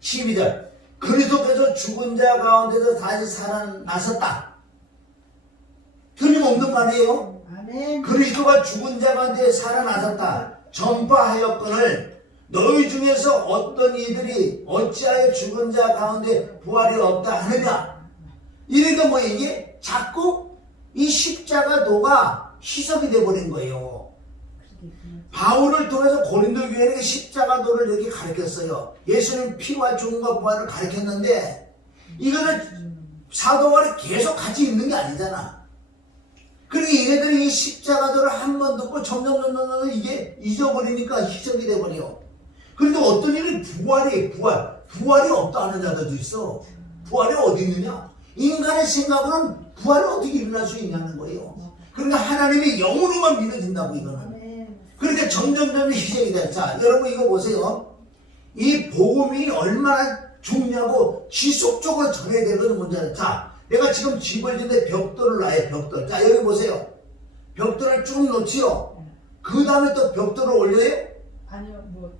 12절. 그리스도께서 죽은 자 가운데서 다시 살아나셨다. 틀림없는 말이에요. 아멘. 그리스도가 죽은 자 가운데 살아나셨다. 전파하였거늘 너희 중에서 어떤 이들이 어찌하여 죽은 자 가운데 부활이 없다 하느냐. 이러니까 뭐 이게 자꾸 이 십자가도가 희석이 돼버린 거예요. 바울을 통해서 고린도 교회에게 십자가도를 이렇게 가르쳤어요. 예수님 피와 죽음과 부활을 가르쳤는데 이거는 사도와를 계속 같이 있는 게 아니잖아. 그러니까 얘네들이 이 십자가도를 한 번 듣고 점점 점점 점점 이게 잊어버리니까 희석이 돼버려. 그런데 어떤 일이 부활이 부활 부활이 없다 하는 자들도 있어. 부활이 어디 있느냐? 인간의 생각으로는 부활이 어떻게 일어날 수 있냐는 거예요. 그러니까 하나님의 영으로만 믿어진다고 이거는. 그러니까 점점점 희생이 돼. 자, 여러분 이거 보세요. 이 복음이 얼마나 중요하고 지속적으로 전해야 되는 문제는 자, 내가 지금 집을 짓는데 벽돌을 놔요, 벽돌. 자, 여기 보세요. 벽돌을 쭉 놓지요. 그 다음에 또 벽돌을 올려요? 아니요 뭐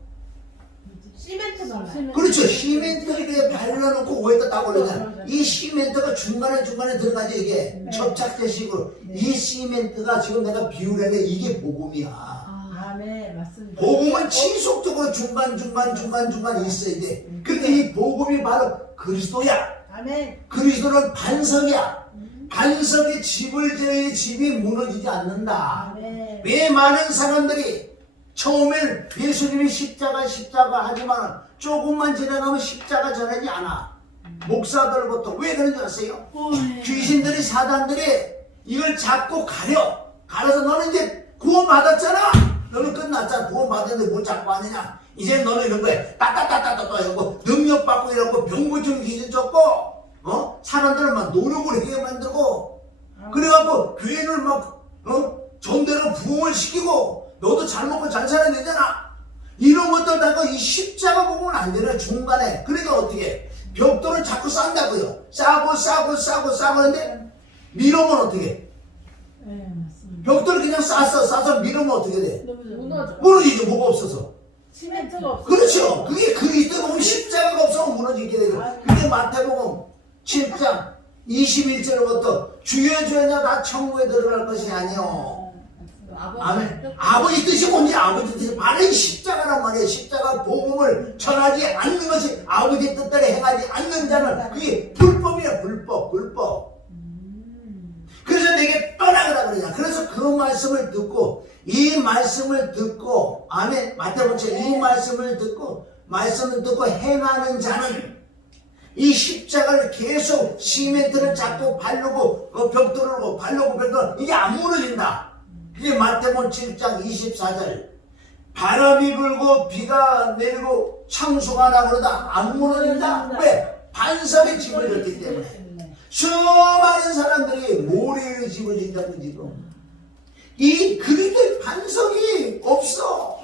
시멘트 발라요. 그렇죠. 시멘트를 이렇게 발라놓고 위에다 딱 올리잖아. 이 시멘트가 중간에 중간에 들어가죠, 이게. 네. 접착제식으로. 네. 이 시멘트가 지금 내가 비유했는데 이게 복음이야. 아, 맞습니다. 복음은 지속적으로 중간 중간 중간 중간 있어야 돼. 근데 이 복음이 바로 그리스도야. 아멘. 그리스도는 반석이야. 반석에 집을 지어야 집이 무너지지 않는다. 아멘. 왜 많은 사람들이 처음엔 예수님이 십자가 십자가 하지만 조금만 지나가면 십자가 전하지 않아. 목사들부터 왜 그런 줄 아세요? 귀신들이 사단들이 이걸 잡고 가려. 가려서 너는 이제 구원 받았잖아. 너는 끝났잖아. 구원 받았는데 뭘 잡고 하느냐? 이제 너는 이런 거에 따따따따따따 이러고 능력 받고 이러고 병고증 귀신 쫓고 어 사람들을 막 노력을 하게 만들고 그래갖고 교회를 막 어? 전대로 부흥을 시키고 너도 잘 먹고 잘 살아야 되잖아. 이런 것들 다가 이 십자가 보면 안 되나 중간에 그러니까 어떻게 벽돌을 자꾸 싼다고요. 싸고 싸고 싸고 싸고 하는데 밀으면 어떻게. 벽돌을 그냥 쌌어 싸서 밀으면 어떻게 돼? 무너져. 무너지죠 뭐가 없어서. 시멘트가 없어. 그렇죠. 그게 그리스도 보면 십자가가 없으면 무너지게 되고 그게 마태복음 7장 21절부터 주여 주여 나 천국에 들어갈 것이 아니요. 아멘. 아버지 뜻이 뭔지 아버지 뜻이 바로 이 십자가란 말이에요. 십자가 복음을 전하지 않는 것이 아버지 뜻대로 행하지 않는 자는 그게 불법이야. 불법, 불법. 떠나가라 그러냐. 그래서 그 말씀을 듣고 이 말씀을 듣고 아멘. 마태복음 이 말씀을 듣고 말씀을 듣고 행하는 자는 이 십자가를 계속 시멘트를 잡고 바르고 어, 벽돌을 바르고 벽돌 이게 안 무너진다. 그게 마태복음 7장 24절. 바람이 불고 비가 내리고 창수가 나 그러다 안 무너진다. 왜? 반석의 집을 졌기 때문에. 수많은 사람들이 모래의 집을 짓다고 지금. 이 그리스도의 반석이 없어.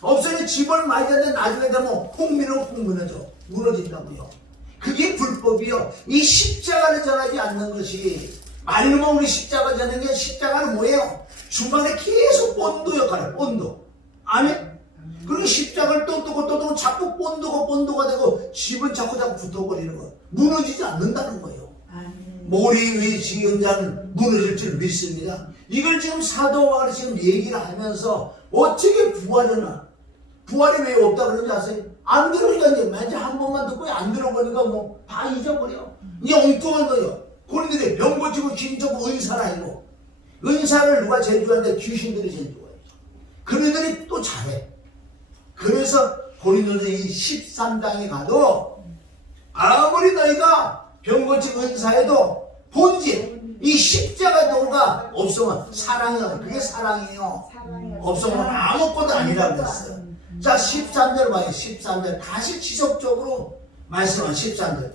없으니 집을 졌는데 나중에 되면 홍미로 홍 무너져. 무너진다고요. 그게 불법이요. 이 십자가를 전하지 않는 것이 말로만 우리 십자가 전하는 게 십자가는 뭐예요? 중간에 계속 본도 역할을 본도. 아멘? 그리고 십자가를 또 뜨고 자꾸 본도가 본도가 되고 집은 자꾸 자꾸 붙어버리는 거예요. 무너지지 않는다는 거예요. 모리 위에 지은 자는 무너질 줄 믿습니다. 이걸 지금 사도 바울이 지금 얘기를 하면서 어떻게 부활하나? 부활이 왜 없다 그러는지 아세요? 안 들으니까 이제 맨날 한 번만 듣고 안 들어보니까 뭐 다 잊어버려. 이게 엉뚱한 거예요. 그런데 병 고치고 쫓고 은사는 아니고 은사를 누가 제일 좋아하는데 귀신들이 제일 좋아해요. 그네들이 또 잘해. 그래서 고린도서 이 13장에 가도 아무리 너희가 병 고치고 은사해도 본질 이 십자가 도가 없으면 사랑이요. 그게 사랑이에요. 없으면 아무것도 아니라고 그랬어요. 자, 13절 봐요. 13절. 다시 지속적으로 말씀한 13절.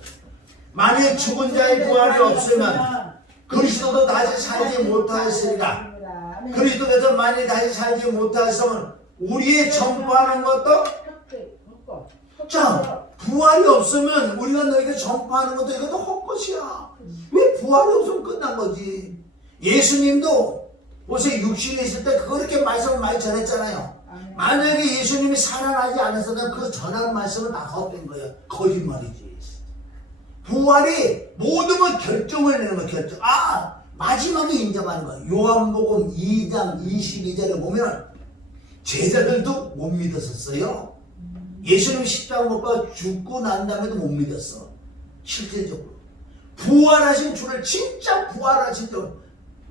만일 죽은 자의 부활이 없으면 그리스도도 다시 살지 못하였으리라. 그리스도께서 만일 다시 살지 못하였으면 우리의 전파하는 것도 자 부활이 없으면 우리가 너에게 전파하는 것도 이것도 헛것이야. 왜 부활이 없으면 끝난 거지. 예수님도 보세요 육신에 있을 때 그렇게 말씀을 많이 전했잖아요. 만약에 예수님이 살아나지 않았으면 그 전한 말씀은 다 헛된 거예요. 거짓말이지. 부활이 모든 걸 결정을 내는 거야, 결정. 아, 마지막에 인정하는 거야. 요한복음 2장 22절에 보면 제자들도 못 믿었었어요. 예수님 십자가 못 박아 죽고 난 다음에도 못 믿었어. 실질적으로. 부활하신 주를 진짜 부활하신 주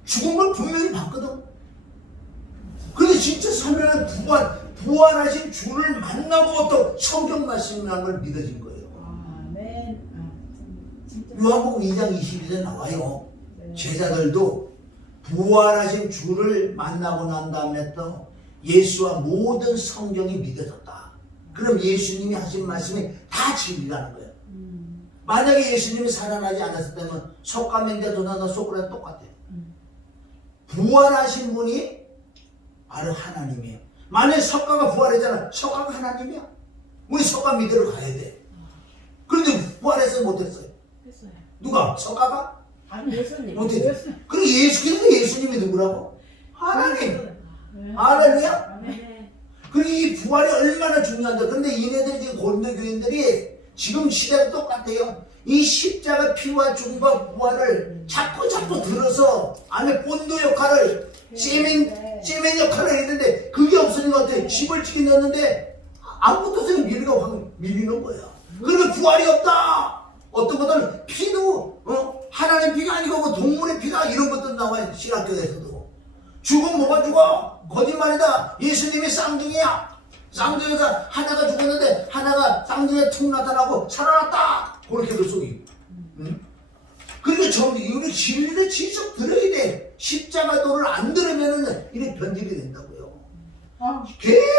죽은 걸 분명히 봤거든. 근데 진짜 사면은 부활, 부활하신 주를 만나고 또 성경 말씀이라는 걸 믿어진 거예요. 아, 진짜. 요한복음 2장 22절 나와요. 네. 제자들도 부활하신 주를 만나고 난 다음에 또 예수와 모든 성경이 믿어졌다. 그럼 예수님이 하신 말씀이 다 진리라는 거예요. 음, 만약에 예수님이 살아나지 않았을 때는 속가면대 도나나 소크라 똑같아요. 음. 부활하신 분이 바로 하나님이에요. 만약에 석가가 부활했잖아. 석가가 하나님이야. 우리 석가 믿으러 가야 돼. 그런데 부활했어요? 못했어요? 했어요. 누가? 석가가? 아니 예수님. 예수. 그리고 예수, 예수님이 누구라고? 하나님. 네. 할렐루야. 아멘. 그리고 이 부활이 얼마나 중요한데. 근데 이네들이 지금 고린도 교인들이 지금 시대가 똑같아요. 이 십자가 피와 죽음과 부활을 자꾸 자꾸 들어서 안에 본도 역할을 찌멘, 찌멘 역할을 했는데 그게 없으니까 어때? 집을 치게 넣었는데 아무것도 없으니 미리가 확 밀리는 거야. 그러면 부활이 없다. 어떤 것들은 피도 어? 하나님 피가 아니고 뭐 동물의 피다 이런 것들 나와요. 신학교에서도. 죽은 뭐가 죽어? 거짓말이다. 예수님이 쌍둥이야. 쌍둥이가 하나가 죽었는데 하나가 쌍둥이에 툭 나타나고 살아났다. 그렇게도 속이. 응? 그러니까 저 우리 진리를 지속 들어야 돼. 십자가 도를 안 들으면은 이게 변질이 된다고요. 아, 계속